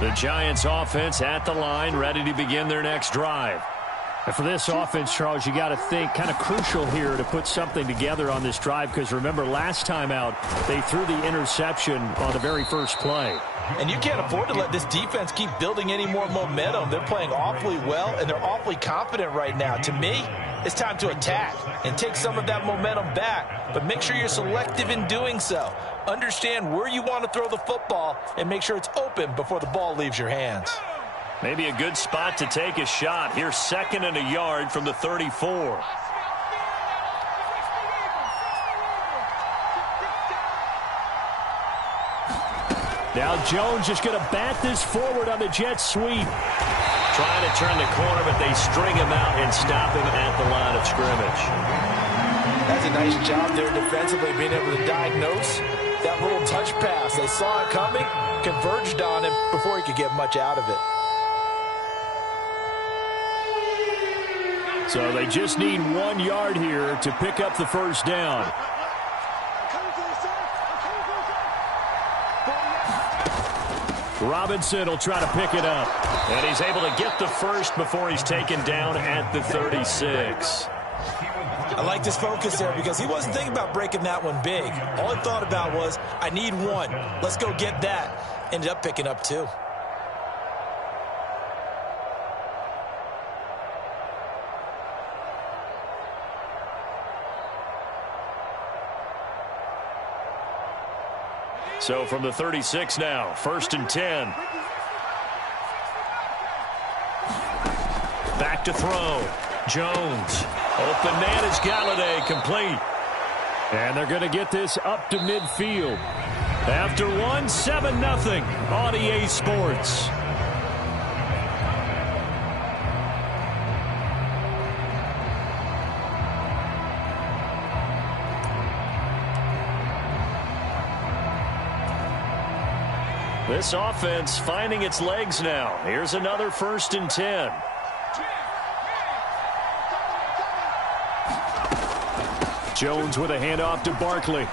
The Giants offense at the line, ready to begin their next drive. And for this offense, Charles, you got to think kind of crucial here to put something together on this drive, because remember last time out they threw the interception on the very first play. And you can't afford to let this defense keep building any more momentum. They're playing awfully well, and they're awfully confident right now. To me, it's time to attack and take some of that momentum back, but make sure you're selective in doing so. Understand where you want to throw the football and make sure it's open before the ball leaves your hands. Maybe a good spot to take a shot. Here's 2nd and a yard from the 34. Now Jones just going to bat this forward on the jet sweep. Trying to turn the corner, but they string him out and stop him at the line of scrimmage. That's a nice job there defensively, being able to diagnose that little touch pass. They saw it coming, converged on him before he could get much out of it. So they just need 1 yard here to pick up the first down. Robinson will try to pick it up. And he's able to get the first before he's taken down at the 36. I like this focus there because he wasn't thinking about breaking that one big. All he thought about was, I need 1. Let's go get that. Ended up picking up 2. So from the 36 now, 1st and 10. Back to throw. Jones. Open man is Galladay, complete. And they're going to get this up to midfield. After 1, 7-0 on EA Sports. This offense finding its legs now. Here's another 1st and 10. Jones with a handoff to Barkley.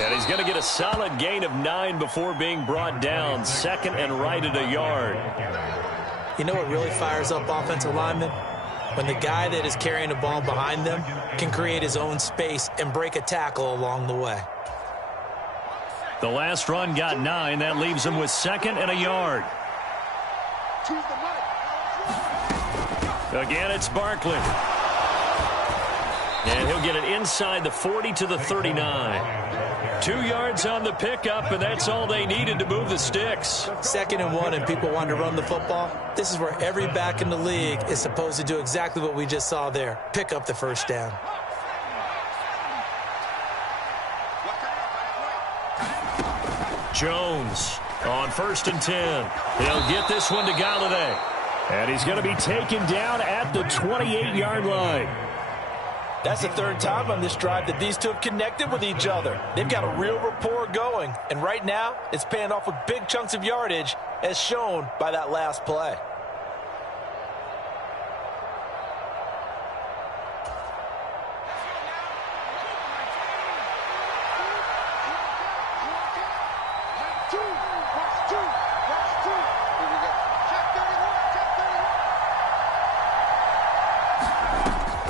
And he's going to get a solid gain of 9 before being brought down. 2nd and right at a yard. You know what really fires up offensive linemen? When the guy that is carrying the ball behind them can create his own space and break a tackle along the way. The last run got 9. That leaves him with 2nd and a yard. Again, it's Barkley. And he'll get it inside the 40 to the 39. 2 yards on the pickup, and that's all they needed to move the sticks. 2nd and 1, and people want to run the football. This is where every back in the league is supposed to do exactly what we just saw there. Pick up the first down. Jones on 1st and 10. He'll get this one to Galladay. And he's going to be taken down at the 28-yard line. That's the 3rd time on this drive that these two have connected with each other. They've got a real rapport going. And right now, it's paying off with big chunks of yardage, as shown by that last play.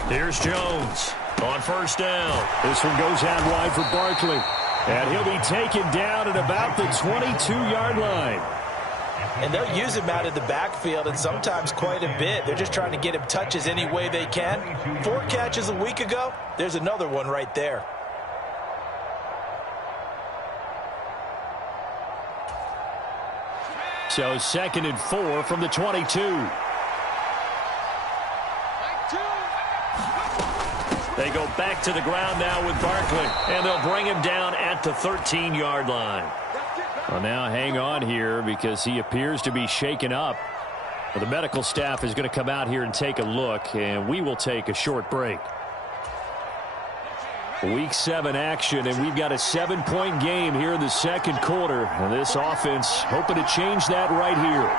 Here's Jones on 1st down. This one goes out wide for Barkley. And he'll be taken down at about the 22-yard line. And they'll use him out of the backfield, and sometimes quite a bit. They're just trying to get him touches any way they can. 4 catches a week ago. There's another one right there. So 2nd and 4 from the 22. They go back to the ground now with Barkley, and they'll bring him down at the 13-yard line. Well, now hang on here because he appears to be shaken up. Well, the medical staff is going to come out here and take a look, and we will take a short break. Week 7 action, and we've got a 7-point game here in the 2nd quarter. And this offense hoping to change that right here.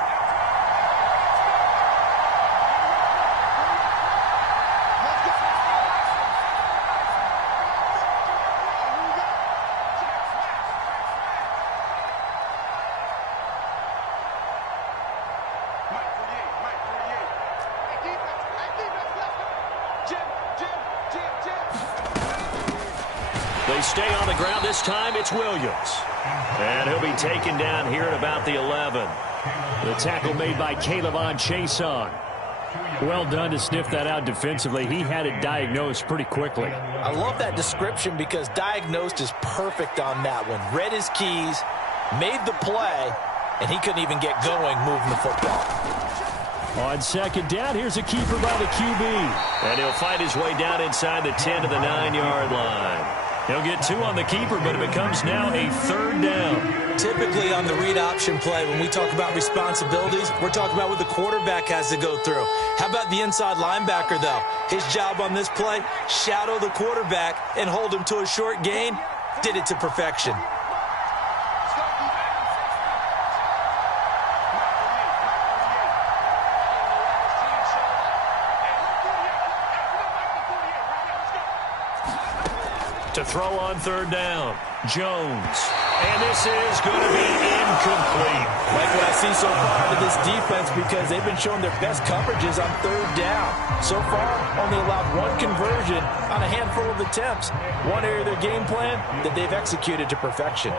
stay on the ground. This time it's Williams. And he'll be taken down here at about the 11. The tackle made by Caleb Chason. Well done to sniff that out defensively. He had it diagnosed pretty quickly. I love that description because diagnosed is perfect on that one. Read his keys, made the play, and he couldn't even get going moving the football. On second down, here's a keeper by the QB. And he'll fight his way down inside the 10 to the 9-yard line. He'll get 2 on the keeper, but it becomes now a 3rd down. Typically on the read option play, when we talk about responsibilities, we're talking about what the quarterback has to go through. How about the inside linebacker, though? His job on this play, shadow the quarterback and hold him to a short gain. Did it to perfection. To throw on 3rd down, Jones. And this is going to be incomplete. Like what I see so far out of this defense because they've been showing their best coverages on 3rd down. So far, only allowed 1 conversion on a handful of attempts. One area of their game plan that they've executed to perfection.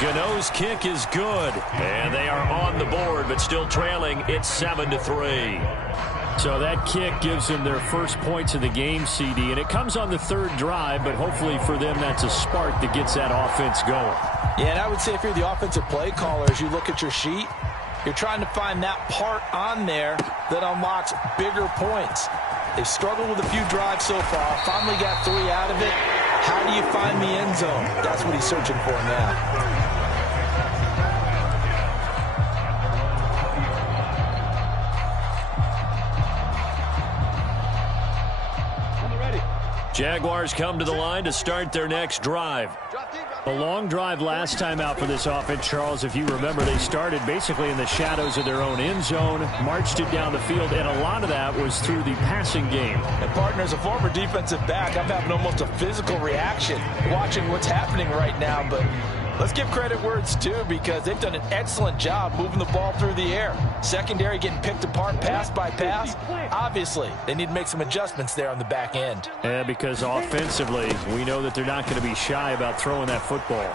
Gano's kick is good. And they are on the board, but still trailing. It's 7-3. So that kick gives them their first points of the game, CD, and it comes on the 3rd drive, but hopefully for them that's a spark that gets that offense going. Yeah, and I would say if you're the offensive play caller, as you look at your sheet, you're trying to find that part on there that unlocks bigger points. They've struggled with a few drives so far, finally got 3 out of it. How do you find the end zone? That's what he's searching for now. Jaguars come to the line to start their next drive. A long drive last time out for this offense, Charles. If you remember, they started basically in the shadows of their own end zone, marched it down the field, and a lot of that was through the passing game. And partner, as a former defensive back, I'm having almost a physical reaction watching what's happening right now, but let's give credit where it's due because they've done an excellent job moving the ball through the air. Secondary getting picked apart pass by pass. Obviously, they need to make some adjustments there on the back end. Yeah, because offensively, we know that they're not going to be shy about throwing that football.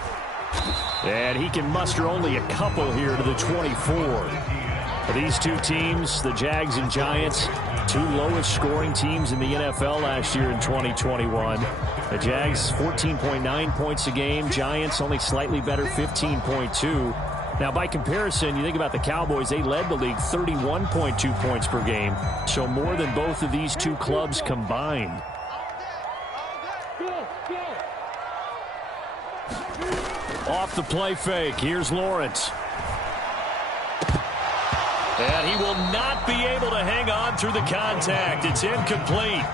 And he can muster only a couple here to the 24. These two teams, the Jags and Giants, 2 lowest scoring teams in the NFL last year in 2021. The Jags 14.9 points a game. Giants only slightly better, 15.2. Now, by comparison, you think about the Cowboys, they led the league 31.2 points per game. So more than both of these 2 clubs combined. Off the play fake, here's Lawrence. And he will not be able to hang on through the contact. It's incomplete.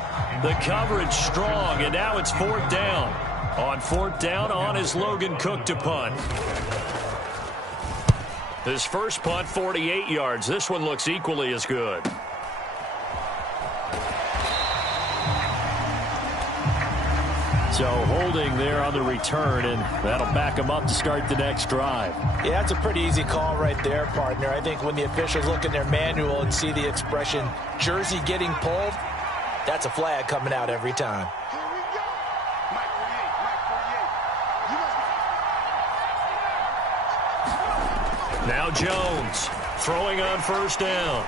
The coverage strong, and now it's 4th down. On 4th down, on is Logan Cook to punt. His first punt, 48 yards. This one looks equally as good. So holding there on the return, and that'll back him up to start the next drive. Yeah, that's a pretty easy call right there, partner. I think when the officials look in their manual and see the expression jersey getting pulled, that's a flag coming out every time. Now Jones throwing on 1st down.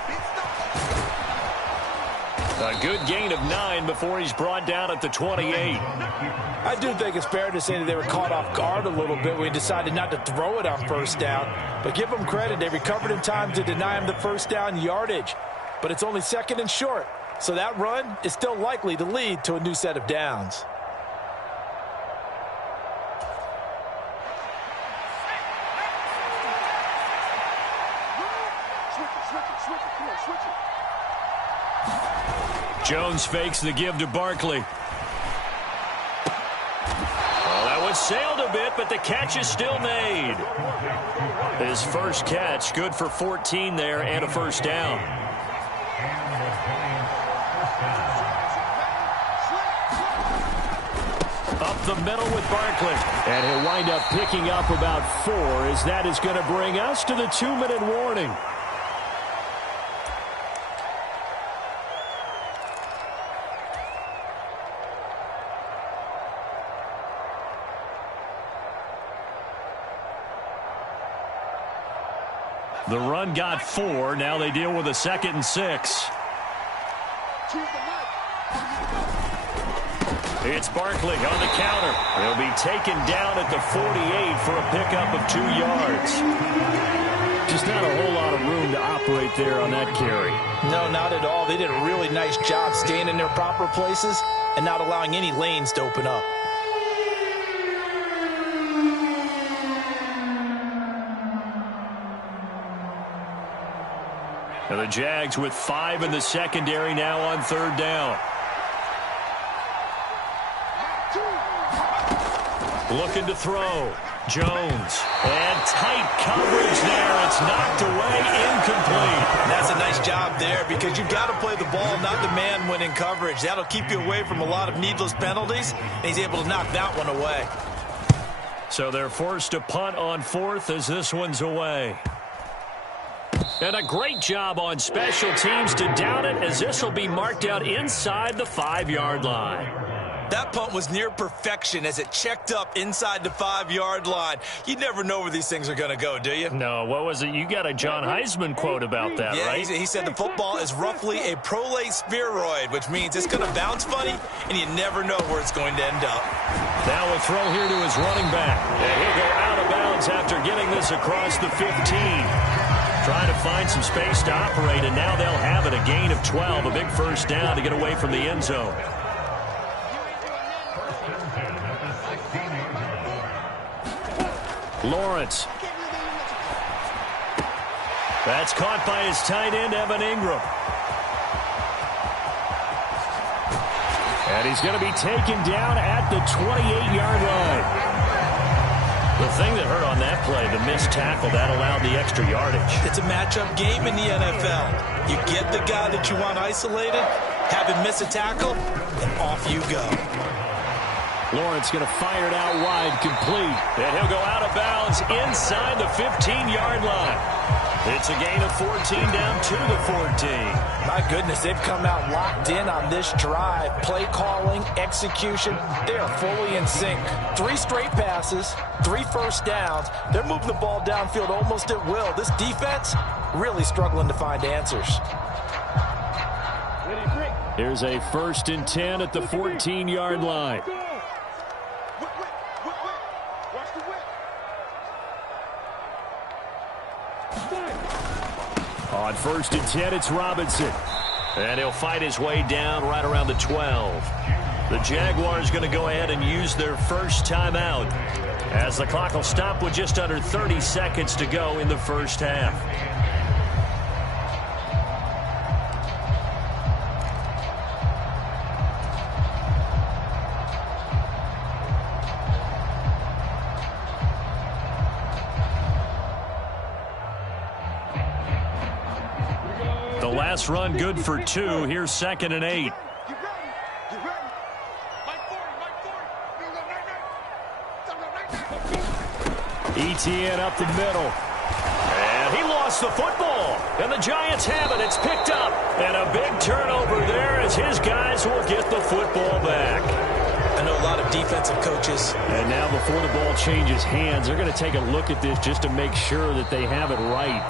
A good gain of 9 before he's brought down at the 28. I do think it's fair to say that they were caught off guard a little bit when he decided not to throw it on 1st down. But give them credit. They recovered in time to deny him the 1st down yardage. But it's only 2nd and short. So that run is still likely to lead to a new set of downs. Jones fakes the give to Barkley. Well, that one sailed a bit, but the catch is still made. His first catch, good for 14 there and a 1st down. Up the middle with Barkley. And he'll wind up picking up about 4 as that is going to bring us to the 2-minute warning. The run got 4. Now they deal with a 2nd and 6. It's Barkley on the counter. He'll be taken down at the 48 for a pickup of 2 yards. Just not a whole lot of room to operate there on that carry. No, not at all. They did a really nice job staying in their proper places and not allowing any lanes to open up. And the Jags with 5 in the secondary now on 3rd down. Looking to throw. Jones. And tight coverage there. It's knocked away, incomplete. That's a nice job there because you've got to play the ball, not the man when in coverage. That'll keep you away from a lot of needless penalties, and he's able to knock that one away. So they're forced to punt on 4th as this one's away. And a great job on special teams to down it as this will be marked out inside the 5-yard line. That punt was near perfection as it checked up inside the 5-yard line. You never know where these things are going to go, do you? No, what was it? You got a John Heisman quote about that, right? Yeah, he said the football is roughly a prolate spheroid, which means it's going to bounce funny, and you never know where it's going to end up. Now a throw here to his running back. And he'll go out of bounds after getting this across the 15. Trying to find some space to operate, and now they'll have it. A gain of 12, a big first down to get away from the end zone. Lawrence. That's caught by his tight end, Evan Ingram. And he's going to be taken down at the 28-yard line. The thing that hurt on that play, the missed tackle, that allowed the extra yardage. It's a matchup game in the NFL. You get the guy that you want isolated, have him miss a tackle, and off you go. Lawrence going to fire it out wide, complete. And he'll go out of bounds inside the 15-yard line. It's a gain of 14 down to the 14. My goodness, they've come out locked in on this drive. Play calling, execution, they are fully in sync. 3 straight passes, 3 first downs. They're moving the ball downfield almost at will. This defense really struggling to find answers. Here's a 1st and 10 at the 14-yard line. On 1st and 10, it's Robinson. And he'll fight his way down right around the 12. The Jaguars going to go ahead and use their first timeout as the clock will stop with just under 30 seconds to go in the first half. The last run good for 2. Here's 2nd and 8. ETN up the middle. And he lost the football. And the Giants have it. It's picked up. And a big turnover there as his guys will get the football back. I know a lot of defensive coaches. And now before the ball changes hands, they're going to take a look at this just to make sure that they have it right.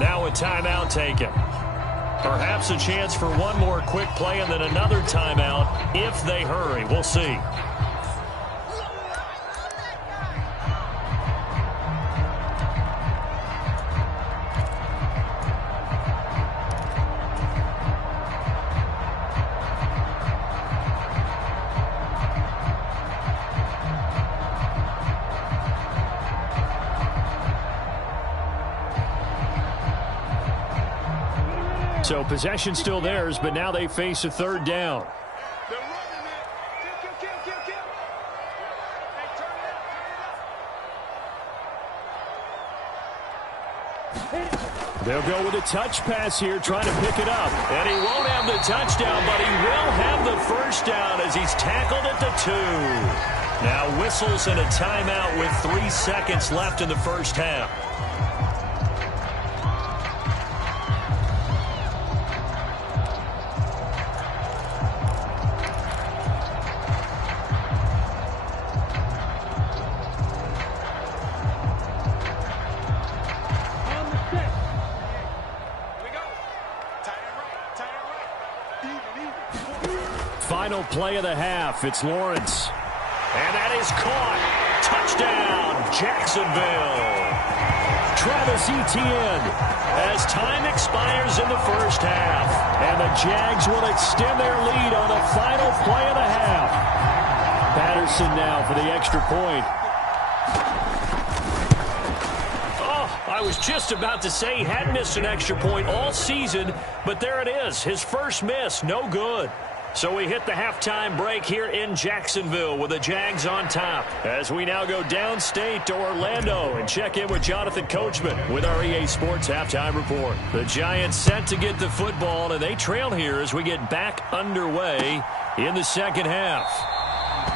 Now a timeout taken. Perhaps a chance for one more quick play and then another timeout if they hurry. We'll see. So possession still theirs, but now they face a 3rd down. They'll go with a touch pass here, trying to pick it up. And he won't have the touchdown, but he will have the first down as he's tackled at the 2. Now whistles and a timeout with 3 seconds left in the first half. Final play of the half. It's Lawrence. And that is caught. Touchdown, Jacksonville. Travis Etienne as time expires in the first half. And the Jags will extend their lead on the final play of the half. Patterson now for the extra point. I was just about to say he hadn't missed an extra point all season, but there it is. His first miss, no good. So we hit the halftime break here in Jacksonville with the Jags on top. As we now go downstate to Orlando and check in with Jonathan Coachman with our EA Sports Halftime Report. The Giants set to get the football, and they trail here as we get back underway in the second half.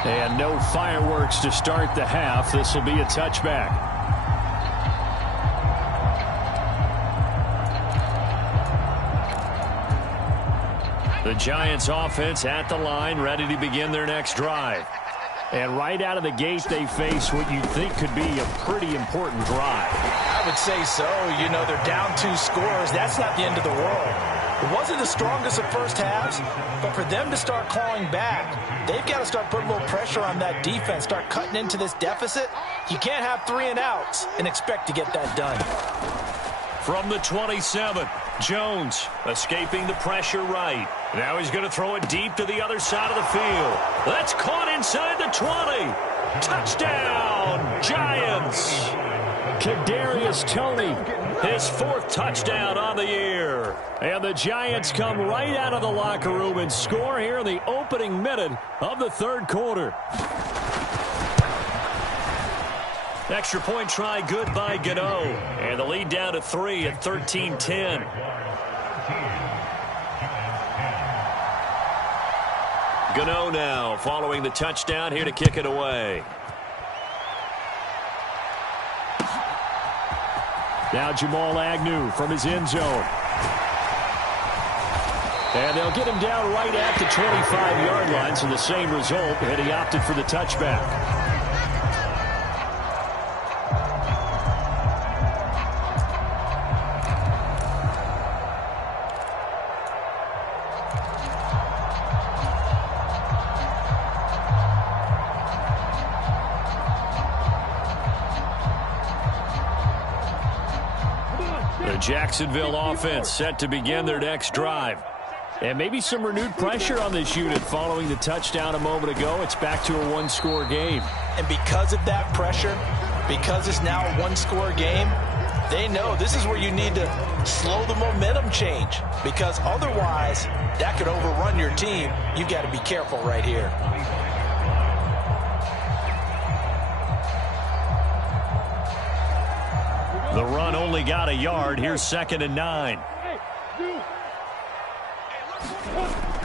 And no fireworks to start the half. This will be a touchback. The Giants offense at the line, ready to begin their next drive. And right out of the gate, they face what you'd think could be a pretty important drive. I would say so. You know, they're down 2 scores. That's not the end of the world. It wasn't the strongest of first halves, but for them to start clawing back, they've got to start putting a little pressure on that defense, start cutting into this deficit. You can't have 3 and outs and expect to get that done. From the 27, Jones escaping the pressure right. Now he's going to throw it deep to the other side of the field. That's caught inside the 20. Touchdown, Giants. Kadarius Toney, his 4th touchdown on the year. And the Giants come right out of the locker room and score here in the opening minute of the third quarter. Extra point try good by Gano. And the lead down to 3 at 13-10. Gano now following the touchdown here to kick it away. Now Jamal Agnew from his end zone. And they'll get him down right at the 25-yard line, so the same result, and he opted for the touchback. The Jacksonville offense set to begin their next drive. And maybe some renewed pressure on this unit following the touchdown a moment ago. It's back to a 1-score game. And because of that pressure, because it's now a 1-score game, they know this is where you need to slow the momentum change. Because otherwise, that could overrun your team. You've got to be careful right here. The run only got a yard. Here's 2nd and 9.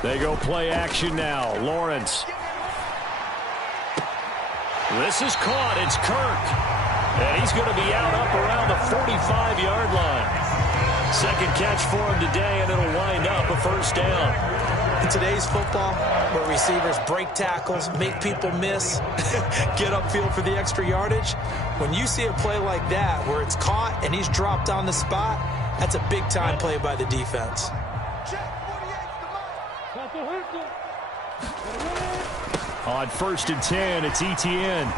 They go play action now. Lawrence. This is caught. It's Kirk. And he's going to be out up around the 45-yard line. 2nd catch for him today, and it'll wind up a first down. In today's football, where receivers break tackles, make people miss, get upfield for the extra yardage, when you see a play like that where it's caught and he's dropped on the spot, that's a big-time play by the defense. On 1st and 10, it's Etienne.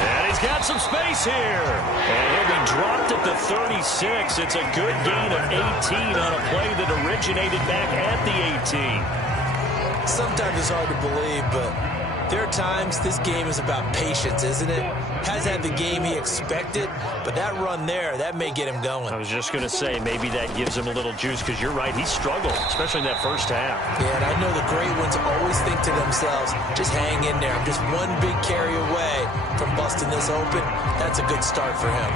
And he's got some space here. And he'll be dropped at the 36. It's a good gain of 18 on a play that originated back at the 18. Sometimes it's hard to believe, but there are times this game is about patience, isn't it? Has had the game he expected, but that run there, that may get him going. I was just going to say, maybe that gives him a little juice, because you're right, he struggled, especially in that first half. Yeah, and I know the great ones always think to themselves, just hang in there. I'm just one big carry away from busting this open. That's a good start for him.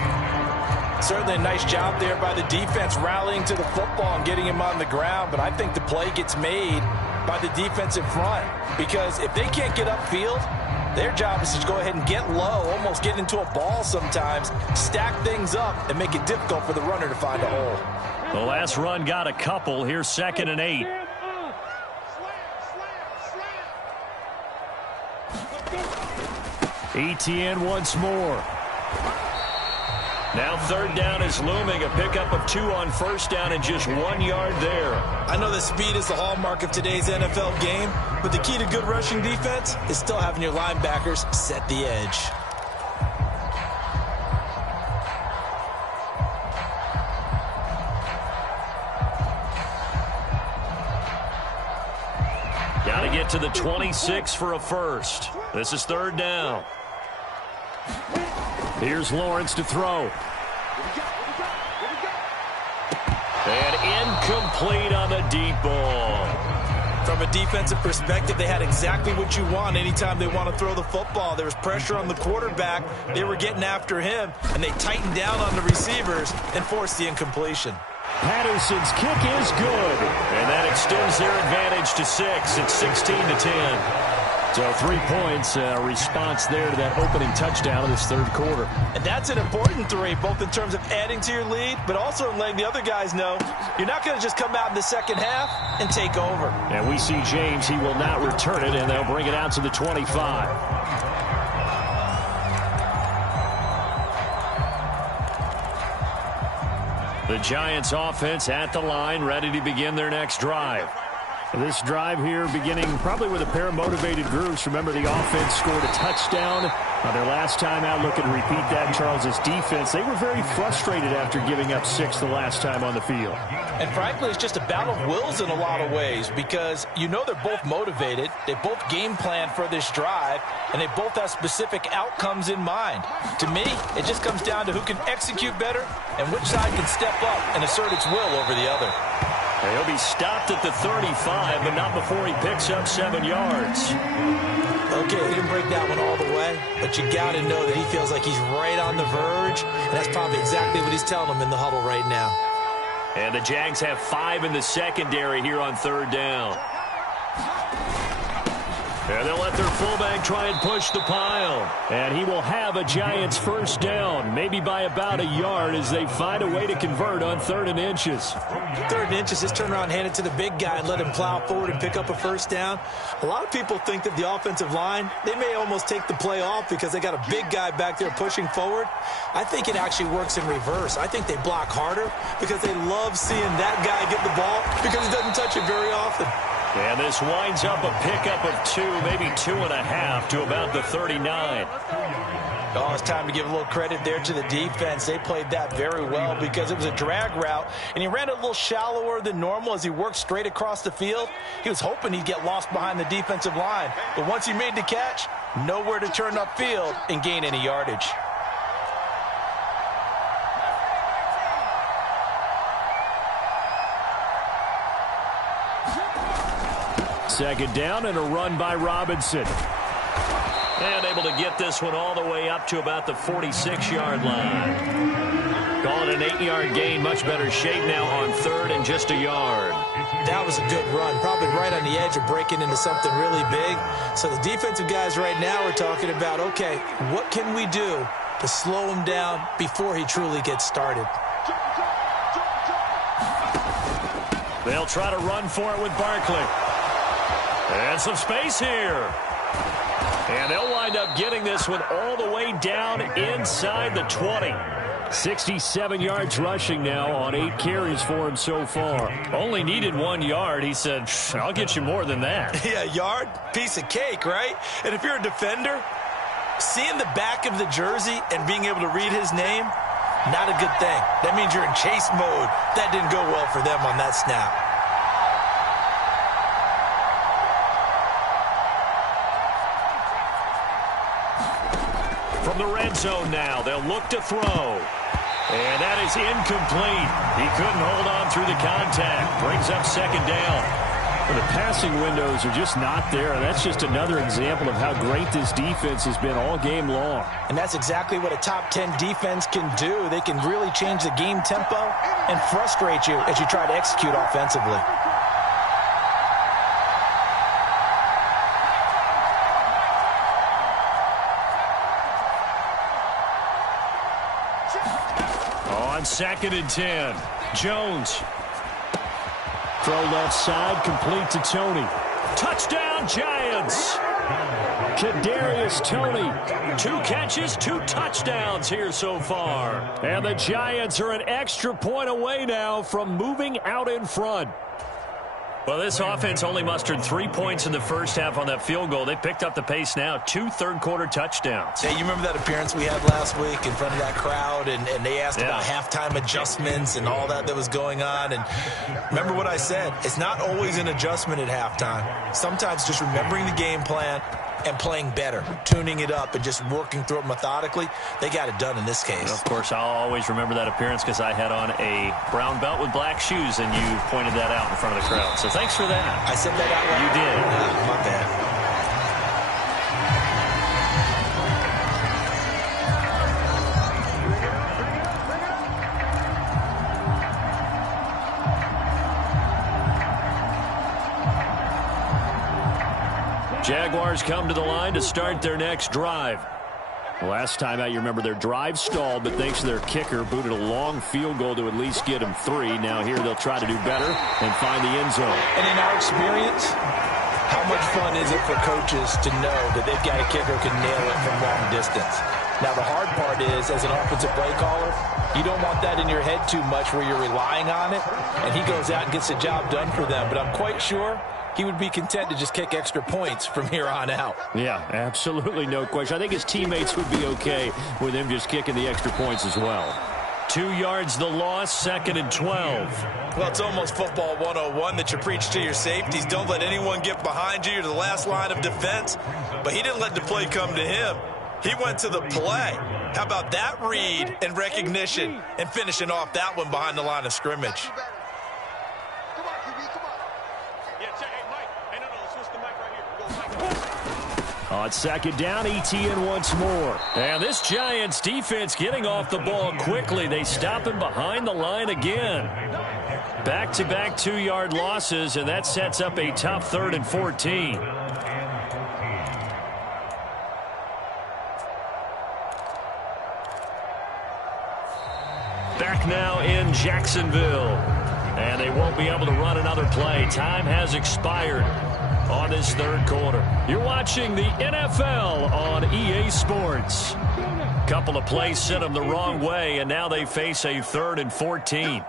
Certainly a nice job there by the defense rallying to the football and getting him on the ground, but I think the play gets made by the defensive front, because if they can't get upfield, Their job is to go ahead and get low, almost get into a ball sometimes, stack things up, and make it difficult for the runner to find a hole. The last run got a couple. Here's 2nd and 8. ETN once more. Now 3rd down is looming. A pickup of 2 on 1st down and just 1 yard there. I know that speed is the hallmark of today's NFL game, but the key to good rushing defense is still having your linebackers set the edge. Got to get to the 26 for a first. This is 3rd down. Here's Lawrence to throw. And incomplete on the deep ball. From a defensive perspective, they had exactly what you want anytime they want to throw the football. There was pressure on the quarterback. They were getting after him, and they tightened down on the receivers and forced the incompletion. Patterson's kick is good. And that extends their advantage to 6. It's 16-10. So 3 points, response there to that opening touchdown of this 3rd quarter. And that's an important 3, both in terms of adding to your lead, but also in letting the other guys know you're not going to just come out in the 2nd half and take over. And we see James. He will not return it, and they'll bring it out to the 25. The Giants offense at the line, ready to begin their next drive. This drive here beginning probably with a pair of motivated groups. Remember, the offense scored a touchdown on their last time out. Looking to repeat that. Charles's defense, they were very frustrated after giving up 6 the last time on the field. And frankly, it's just a battle of wills in a lot of ways because you know they're both motivated. They both game plan for this drive, and they both have specific outcomes in mind. To me, it just comes down to who can execute better and which side can step up and assert its will over the other. He'll be stopped at the 35, but not before he picks up 7 yards. Okay, he didn't break that one all the way, but you got to know that he feels like he's right on the verge, and that's probably exactly what he's telling them in the huddle right now. And the Jags have 5 in the secondary here on 3rd down. And they'll let their fullback try and push the pile. And he will have a Giants 1st down, maybe by about a yard as they find a way to convert on 3rd and inches. 3rd and inches, just turn around, hand it to the big guy, and let him plow forward and pick up a 1st down. A lot of people think that the offensive line, they may almost take the play off because they got a big guy back there pushing forward. I think it actually works in reverse. I think they block harder because they love seeing that guy get the ball because he doesn't touch it very often. And this winds up a pickup of 2, maybe 2.5 to about the 39. Oh, it's time to give a little credit there to the defense. They played that very well because it was a drag route, and he ran it a little shallower than normal as he worked straight across the field. He was hoping he'd get lost behind the defensive line, but once he made the catch, nowhere to turn upfield and gain any yardage. Second down and a run by Robinson. And able to get this one all the way up to about the 46-yard line. Call it an 8-yard gain. Much better shape now on 3rd and just a yard. That was a good run. Probably right on the edge of breaking into something really big. So the defensive guys right now are talking about, okay, what can we do to slow him down before he truly gets started? They'll try to run for it with Barkley. And some space here. And they'll wind up getting this one all the way down inside the 20. 67 yards rushing now on 8 carries for him so far. Only needed 1 yard. He said, I'll get you more than that. Yeah, yard, piece of cake, right? And if you're a defender, seeing the back of the jersey and being able to read his name, not a good thing. That means you're in chase mode. That didn't go well for them on that snap. From the red zone now, they'll look to throw. And that is incomplete. He couldn't hold on through the contact. Brings up 2nd down. Well, the passing windows are just not there. That's just another example of how great this defense has been all game long. And that's exactly what a top 10 defense can do. They can really change the game tempo and frustrate you as you try to execute offensively. On 2nd and 10, Jones. Throw left side, complete to Tony. Touchdown, Giants! Kadarius Toney, 2 catches, 2 touchdowns here so far. And the Giants are an extra point away now from moving out in front. Well, this offense only mustered 3 points in the first half on that field goal. They picked up the pace now, 2 third-quarter touchdowns. Hey, you remember that appearance we had last week in front of that crowd, and they asked about halftime adjustments and all that was going on. And remember what I said, it's not always an adjustment at halftime. Sometimes just remembering the game plan and playing better, tuning it up and just working through it methodically. They got it done in this case. And of course, I'll always remember that appearance because I had on a brown belt with black shoes, and you pointed that out in front of the crowd. So thanks for that. I said that out loud. You did. My bad. Jaguars come to the line to start their next drive. Last time out, you remember their drive stalled, but thanks to their kicker, booted a long field goal to at least get them 3. Now here they'll try to do better and find the end zone. And in our experience, how much fun is it for coaches to know that they've got a kicker who can nail it from long distance? Now, the hard part is, as an offensive play caller, you don't want that in your head too much where you're relying on it, and he goes out and gets the job done for them. But I'm quite sure he would be content to just kick extra points from here on out. Yeah, absolutely, no question. I think his teammates would be okay with him just kicking the extra points as well. 2 yards the loss, 2nd and 12. Well, it's almost football 101 that you preach to your safeties. Don't let anyone get behind you. You're the last line of defense. But he didn't let the play come to him. He went to the play. How about that read and recognition and finishing off that one behind the line of scrimmage? On 2nd down, ETN once more. And this Giants defense getting off the ball quickly. They stop him behind the line again. Back-to-back 2-yard losses, and that sets up a tough 3rd and 14. Back now in Jacksonville. And they won't be able to run another play. Time has expired on this 3rd quarter. You're watching the NFL on EA Sports. Couple of plays sent them the wrong way, and now they face a 3rd and 14.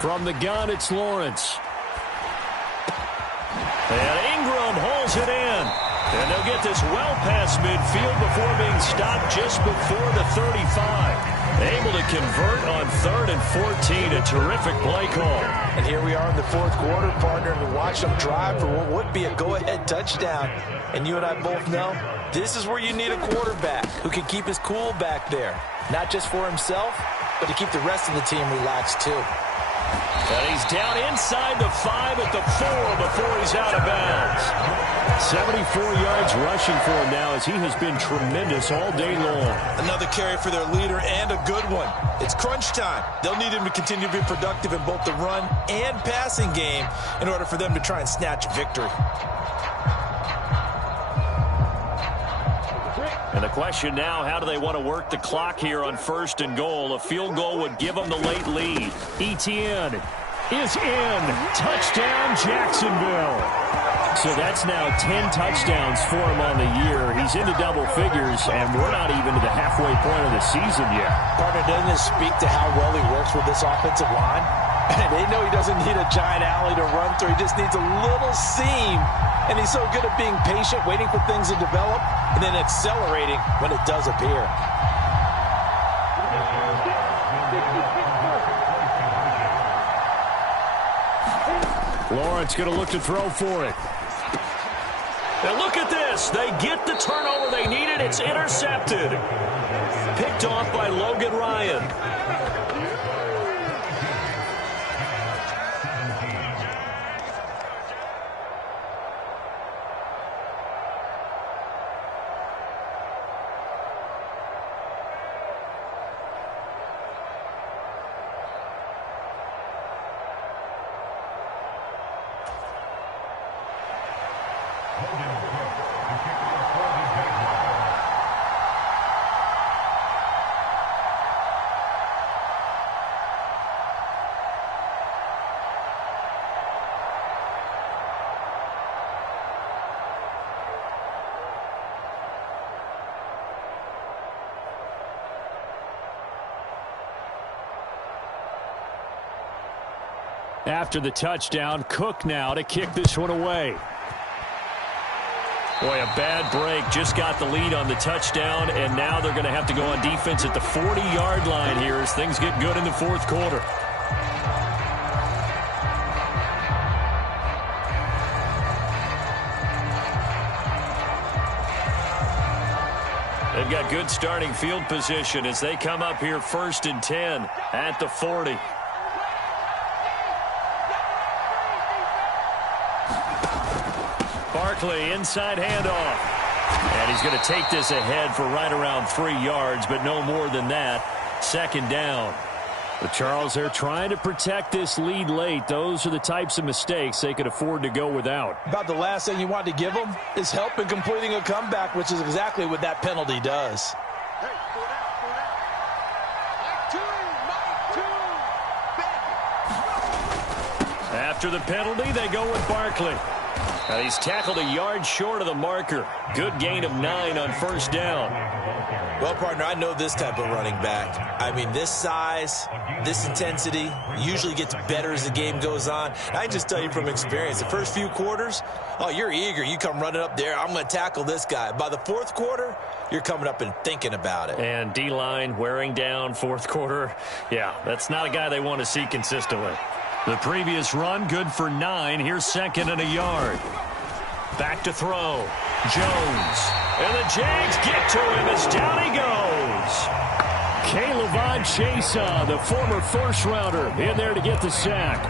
From the gun, it's Lawrence. And Ingram holds it in. And they'll get this well past midfield before being stopped just before the 35. Able to convert on 3rd and 14. A terrific play call. And here we are in the 4th quarter, partner, and we watch them drive for what would be a go-ahead touchdown. And you and I both know this is where you need a quarterback who can keep his cool back there. Not just for himself, but to keep the rest of the team relaxed too. And he's down inside the 5 at the 4 before he's out of bounds. 74 yards rushing for him now as he has been tremendous all day long. Another carry for their leader and a good one. It's crunch time. They'll need him to continue to be productive in both the run and passing game in order for them to try and snatch victory. And the question now, how do they want to work the clock here on 1st and goal? A field goal would give them the late lead. ETN is in. Touchdown, Jacksonville. So that's now 10 touchdowns for him on the year. He's into double figures, and we're not even to the halfway point of the season yet. Partner, doesn't it speak to how well he works with this offensive line? And they know he doesn't need a giant alley to run through. He just needs a little seam. And he's so good at being patient, waiting for things to develop, and then accelerating when it does appear. Lawrence going to look to throw for it. And look at this. They get the turnover they needed. It's intercepted. Picked off by Logan Ryan. after the touchdown. Cook now to kick this one away. Boy, a bad break. Just got the lead on the touchdown, and now they're going to have to go on defense at the 40-yard line here as things get good in the fourth quarter. They've got good starting field position as they come up here 1st and 10 at the 40. Barkley, inside handoff. And he's going to take this ahead for right around 3 yards, but no more than that. 2nd down. But Charles, they're trying to protect this lead late. Those are the types of mistakes they could afford to go without. About the last thing you want to give them is help in completing a comeback, which is exactly what that penalty does. After the penalty, they go with Barkley. And he's tackled a yard short of the marker. Good gain of 9 on 1st down. Well, partner, I know this type of running back. I mean, this size, this intensity usually gets better as the game goes on. I can just tell you from experience, the first few quarters, oh, you're eager. You come running up there, I'm going to tackle this guy. By the 4th quarter, you're coming up and thinking about it. And D-line wearing down 4th quarter. Yeah, that's not a guy they want to see consistently. The previous run, good for 9. Here's 2nd and a yard. Back to throw. Jones. And the Jags get to him as down he goes. Caleb Chesa, the former first-rounder, in there to get the sack.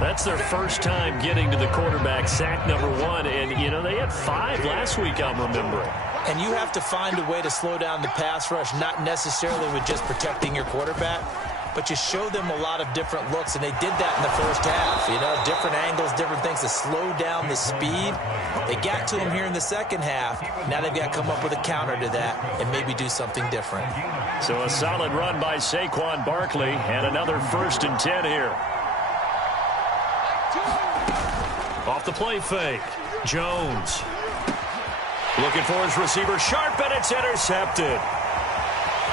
That's their first time getting to the quarterback, sack number 1. And, you know, they had 5 last week, I'm remembering. And you have to find a way to slow down the pass rush, not necessarily with just protecting your quarterback, but you show them a lot of different looks, and they did that in the first half. You know, different angles, different things to slow down the speed. They got to him here in the second half. Now they've got to come up with a counter to that and maybe do something different. So a solid run by Saquon Barkley, and another 1st and 10 here. Off the play fake. Jones. Looking for his receiver, Sharp, and it's intercepted.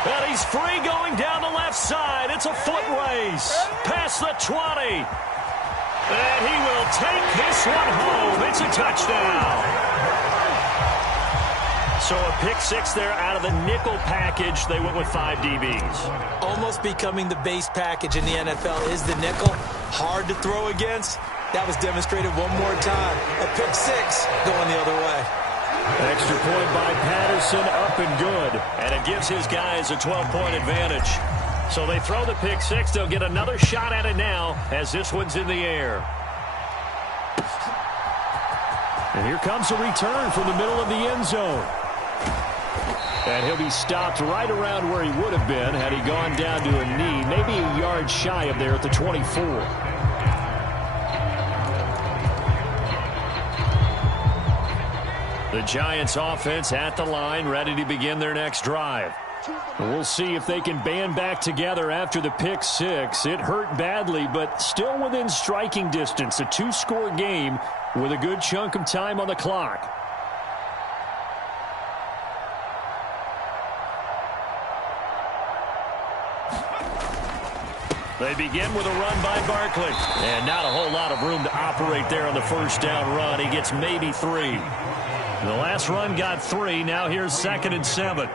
And he's free going down the left side. It's a foot race. Past the 20. And he will take this one home. It's a touchdown. So a pick 6 there out of the nickel package. They went with 5 DBs. Almost becoming the base package in the NFL is the nickel. Hard to throw against. That was demonstrated one more time. A pick 6 going the other way. Extra point by Patterson, up and good. And it gives his guys a 12-point advantage. So they throw the pick 6. They'll get another shot at it now as this one's in the air. And here comes a return from the middle of the end zone. And he'll be stopped right around where he would have been had he gone down to a knee, maybe a yard shy of there at the 24. The Giants offense at the line, ready to begin their next drive. We'll see if they can band back together after the pick 6. It hurt badly, but still within striking distance. A 2-score game with a good chunk of time on the clock. They begin with a run by Barkley. And not a whole lot of room to operate there on the 1st down run. He gets maybe 3. The last run got 3. Now here's 2nd and 7.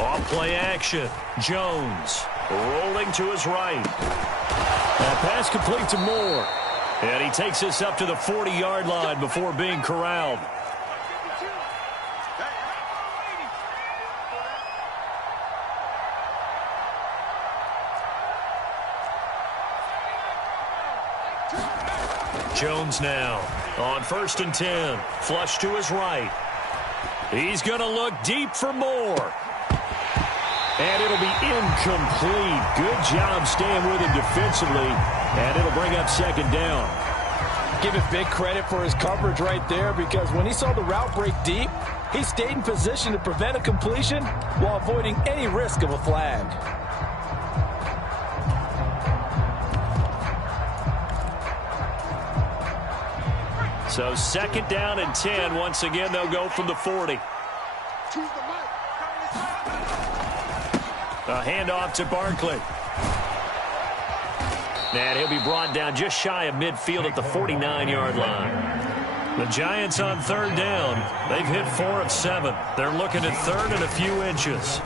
Off play action. Jones rolling to his right. That pass complete to Moore. And he takes this up to the 40-yard line before being corralled. Jones now on 1st and 10. Flush to his right. He's going to look deep for Moore. And it'll be incomplete. Good job staying with him defensively. And it'll bring up 2nd down. Give it big credit for his coverage right there, because when he saw the route break deep, he stayed in position to prevent a completion while avoiding any risk of a flag. So 2nd down and 10. Once again, they'll go from the 40. A handoff to Barkley. And he'll be brought down just shy of midfield at the 49-yard line. The Giants on third down. They've hit 4 of 7. They're looking at third and a few inches.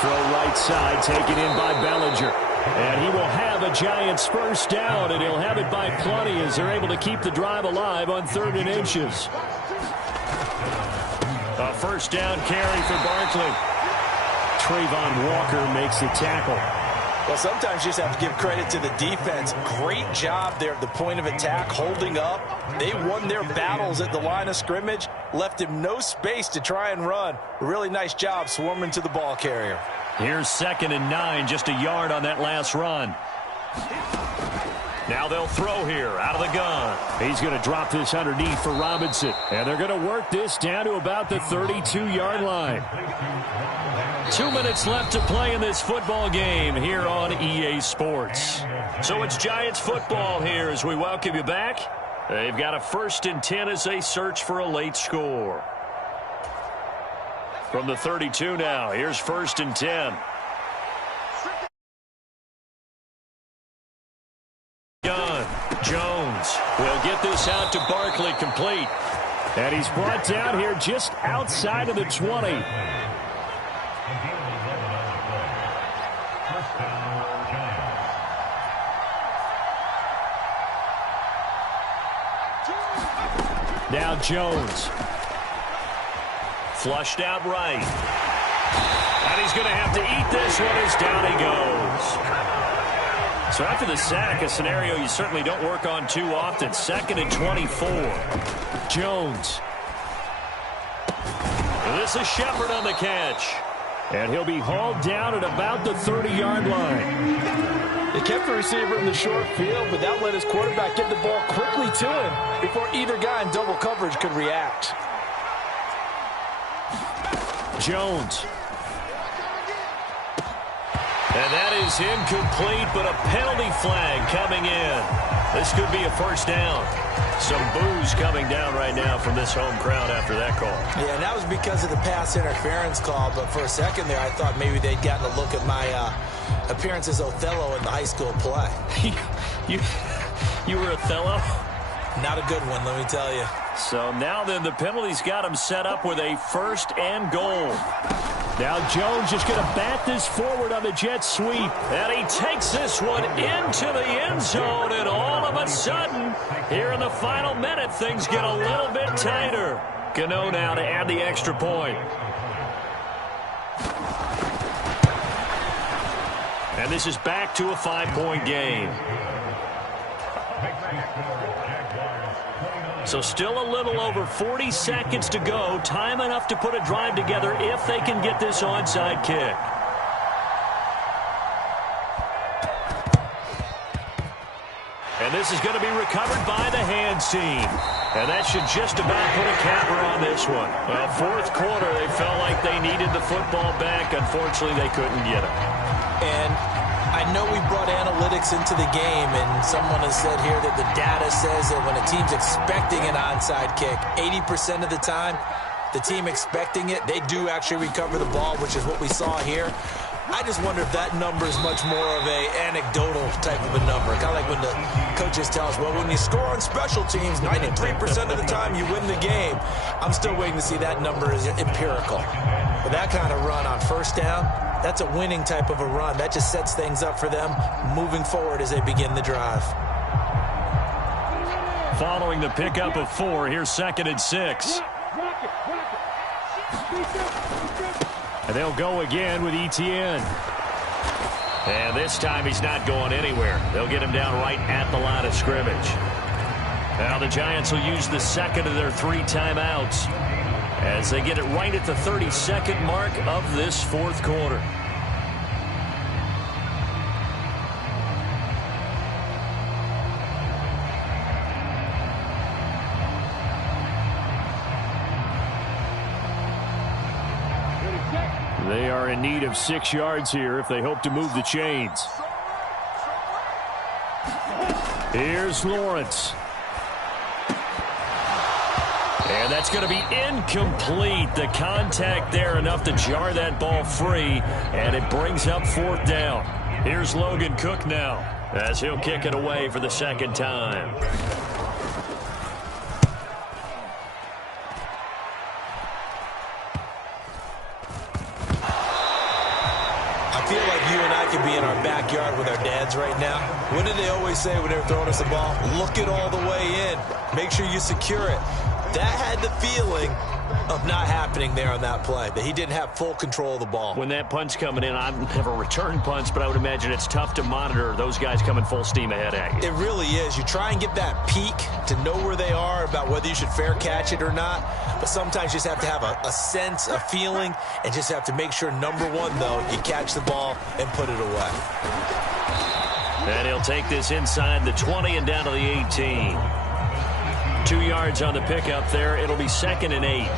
Throw right side, taken in by Bellinger. And he will have a Giants first down, and he'll have it by plenty as they're able to keep the drive alive on third and inches. A first down carry for Barkley. Trayvon Walker makes the tackle. Well, sometimes you just have to give credit to the defense. Great job there at the point of attack, holding up. They won their battles at the line of scrimmage, left him no space to try and run. Really nice job swarming to the ball carrier. Here's 2nd and 9, just a yard on that last run. Now they'll throw here out of the gun. He's going to drop this underneath for Robinson. And they're going to work this down to about the 32-yard line. 2 minutes left to play in this football game here on EA Sports. So it's Giants football here as we welcome you back. They've got a 1st and 10 as they search for a late score. From the 32 now, here's 1st and 10. Jones will get this out to Barkley, complete. And he's brought down here just outside of the 20. Now Jones. Flushed out right. And he's going to have to eat this one as down he goes. So after the sack, a scenario you certainly don't work on too often. 2nd and 24. Jones. This is Shepard on the catch. And he'll be hauled down at about the 30-yard line. They kept the receiver in the short field, but that let his quarterback get the ball quickly to him before either guy in double coverage could react. Jones. And that is incomplete, but a penalty flag coming in. This could be a first down. Some boos coming down right now from this home crowd after that call. Yeah, and that was because of the pass interference call, but for a second there I thought maybe they'd gotten a look at my appearance as Othello in the high school play. You were Othello? Not a good one, let me tell you. So now then the penalty's got him set up with a 1st and goal. Now Jones just going to bat this forward on the jet sweep. And he takes this one into the end zone. And all of a sudden, here in the final minute, things get a little bit tighter. Gano now to add the extra point. And this is back to a 5-point game. So still a little over 40 seconds to go. Time enough to put a drive together if they can get this onside kick. And this is going to be recovered by the hands team. And that should just about put a capper on this one. Well, 4th quarter, they felt like they needed the football back. Unfortunately, they couldn't get it. And I know we brought analytics into the game, and someone has said here that the data says that when a team's expecting an onside kick, 80% of the time, the team expecting it, they do actually recover the ball, which is what we saw here. I just wonder if that number is much more of a anecdotal type of a number. Kind of like when the coaches tell us, well, when you score on special teams, 93% of the time you win the game. I'm still waiting to see that number is empirical. But that kind of run on first down, that's a winning type of a run. That just sets things up for them moving forward as they begin the drive. Following the pickup of 4, here's 2nd and 6. And they'll go again with Etienne. And this time he's not going anywhere. They'll get him down right at the line of scrimmage. Now the Giants will use the 2nd of their 3 timeouts as they get it right at the 32nd mark of this 4th quarter. They are in need of 6 yards here if they hope to move the chains. Here's Lawrence. And that's going to be incomplete. The contact there enough to jar that ball free, and it brings up 4th down. Here's Logan Cook now, as he'll kick it away for the second time. I feel like you and I could be in our backyard with our dads right now. What did they always say when they were throwing us the ball? Look it all the way in. Make sure you secure it. That had the feeling of not happening there on that play, that he didn't have full control of the ball. When that punch coming in, I've never returned punch, but I would imagine it's tough to monitor those guys coming full steam ahead at you. It really is. You try and get that peek to know where they are about whether you should fair catch it or not, but sometimes you just have to have a sense, a feeling, and just have to make sure, number one, though, you catch the ball and put it away. And he'll take this inside the 20 and down to the 18. 2 yards on the pickup there. It'll be 2nd and 8.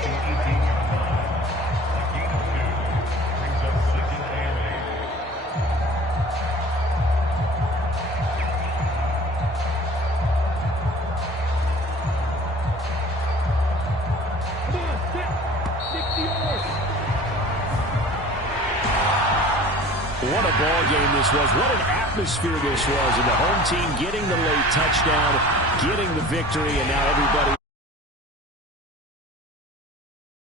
What a ball game this was. What an atmosphere this was. And the home team getting the late touchdown, getting the victory, and now everybody